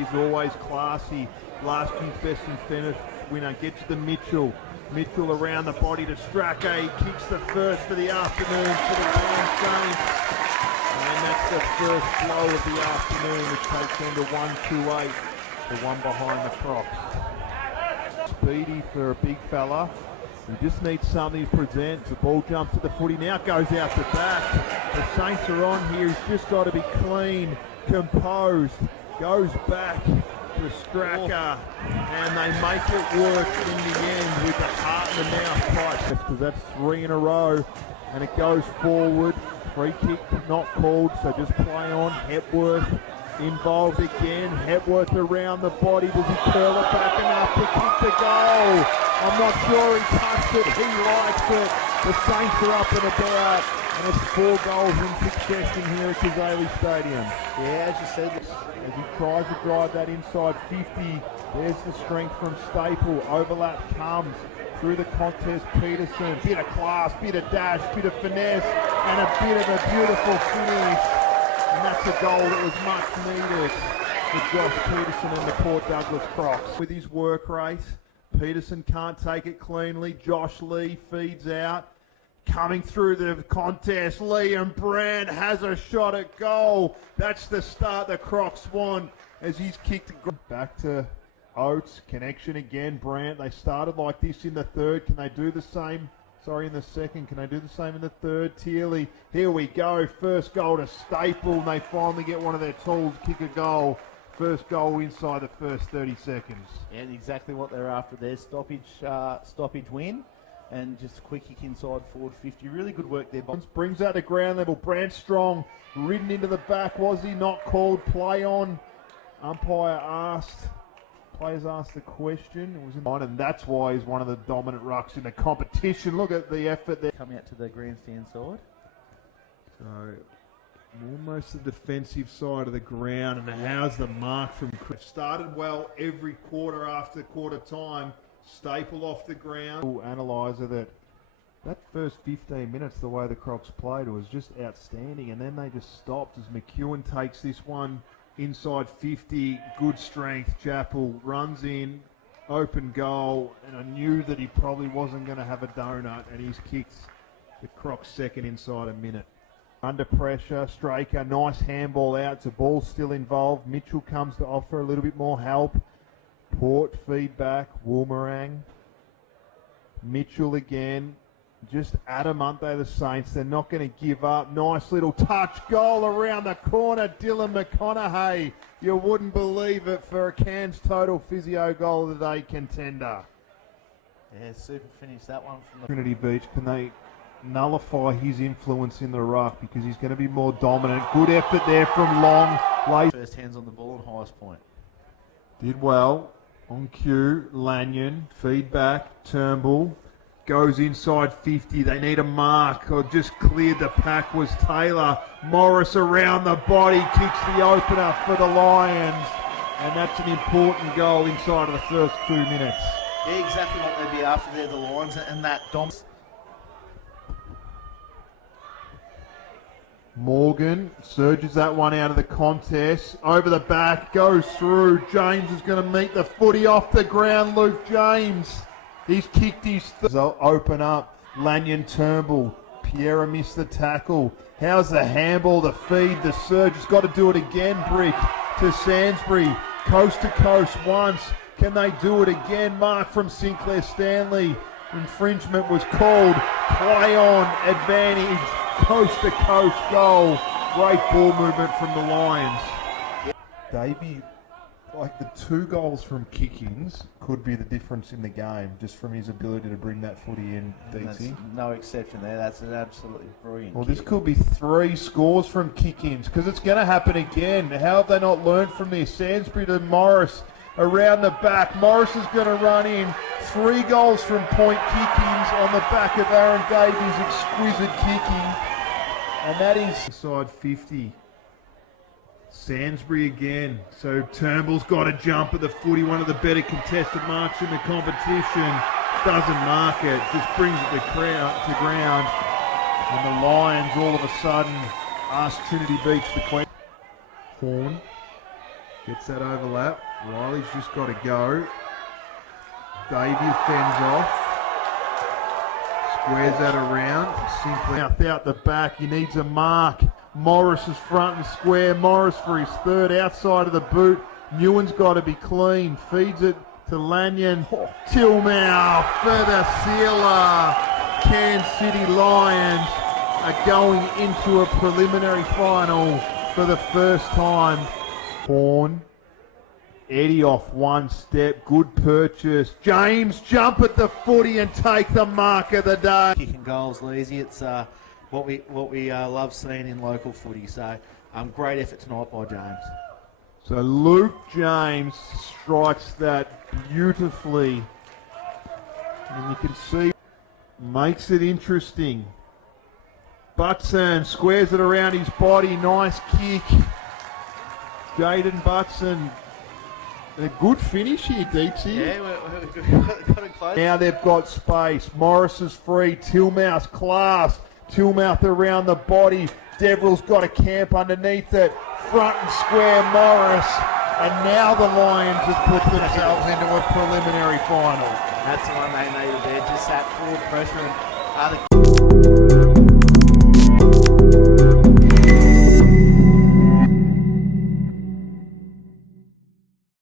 He's always classy. Last year's best and finish winner gets to Mitchell. Mitchell around the body to Strake. Kicks the first for the afternoon for the Cairns Saints. And that's the first blow of the afternoon, which takes them to 1-2-8. The one behind the Crocs. Speedy for a big fella. He just needs something to present. The ball jumps to the footy. Now goes out the back. The Saints are on here. He's just got to be clean, composed. Goes back to Stracker. And they make it work in the end with the heart and the mouth tight. Because that's 3 in a row. And it goes forward. Free kick not called, so just play on. Hepworth involved again. Hepworth around the body. Does he curl it back enough to kick the goal? I'm not sure he touched it. He likes it. The Saints are up and about. And it's 4 goals in succession here at Cazalys Stadium. Yeah, as you said. As he tries to drive that inside 50. There's the strength from Staple. Overlap comes through the contest. Peterson. Bit of class, bit of dash, bit of finesse. And a bit of a beautiful finish. And that's a goal that was much needed for Josh Peterson and the Port Douglas Crocs. With his work rate, Peterson can't take it cleanly. Josh Lee feeds out. Coming through the contest, Liam Brand has a shot at goal. That's the start the Crocs want as he's kicked back to Oates. Connection again, Brandt. They started like this in the third. Can they do the same? Sorry, in the second. Can they do the same in the third? Tierley, here we go. First goal to Staple, and they finally get one of their tools, kick a goal. First goal inside the first 30 seconds. And exactly what they're after there. Stoppage win. And just a quick kick inside forward 50. Really good work there. Brings that to ground level. Brandt strong. Ridden into the back. Was he not called? Play on. Players asked the question. It was in line, and that's why he's one of the dominant rucks in the competition. Look at the effort there. Coming out to the grandstand side. So almost the defensive side of the ground, and how's the mark from Chris? Started well every quarter after quarter time. Staple off the ground. Analyzer that first 15 minutes, the way the Crocs played, was just outstanding, and then they just stopped as McEwen takes this one inside 50. Good strength. Chappell runs in, open goal, and I knew that he probably wasn't going to have a donut, and he's kicked the Crocs second inside a minute. Under pressure, Straker, nice handball out. It's a ball still involved. Mitchell comes to offer a little bit more help. Port feedback, Woolmerang. Mitchell again. Just adamant, they the Saints. They're not going to give up. Nice little touch goal around the corner. Dylan McConaughey. You wouldn't believe it for a Cairns total physio goal of the day contender. Yeah, super finish that one from the Trinity Beach. Can they nullify his influence in the ruck because he's going to be more dominant? Good effort there from Long. Late. First hands on the ball and highest point. Did well. On cue, Lanyon, feedback, Turnbull, goes inside 50. They need a mark, or just cleared the pack was Taylor. Morris around the body, kicks the opener for the Lions. And that's an important goal inside of the first 2 minutes. Yeah, exactly what they'd be after there, the Lions, and that dominance. Morgan surges that one out of the contest. Over the back, goes through. James is going to meet the footy off the ground. Luke James. He's kicked his... They'll open up. Lanyon Turnbull. Piera missed the tackle. How's the handball, the feed, the surge? He's got to do it again, Brick. To Sainsbury. Coast to coast once. Can they do it again? Mark from Sinclair Stanley. Infringement was called. Play on. Advantage. Coast to coast goal. Great ball movement from the Lions. Davey, like the 2 goals from kick-ins could be the difference in the game, just from his ability to bring that footy in, DT. No exception there. That's an absolutely brilliant Well, kick. this could be 3 scores from kick-ins, because it's going to happen again. How have they not learned from this? Sainsbury to Morris around the back. Morris is going to run in. 3 goals from point kick-ins on the back of Aaron Davies' exquisite kicking. And that is inside 50. Sainsbury again. So Turnbull's got to jump at the footy. One of the better contested marks in the competition. Doesn't mark it. Just brings it to ground. And the Lions all of a sudden ask Trinity Beach the question. Horn Gets that overlap. Riley's just got to go. Davey fends off. Squares that around. Simply out the back. He needs a mark. Morris is front and square. Morris for his third outside of the boot. Newen's got to be clean. Feeds it to Lanyon. Tilmouth for the sealer. Cairns City Lions are going into a preliminary final for the first time. Horn. Eddie off one step. Good purchase. James jump at the footy and take the mark of the day. Kicking goals, Leesy. It's what we love seeing in local footy. So great effort tonight by James. So Luke James strikes that beautifully. And you can see, makes it interesting. Butson squares it around his body. Nice kick. Jaden Butson. A good finish here, Deepsy. Yeah, we got it close. Now they've got space. Morris is free. Tilmouth's class. Tilmouth around the body. Deverell's got a camp underneath it. Front and square Morris. And now the Lions have put themselves into a preliminary final. That's the one they needed there. Just that forward pressure. And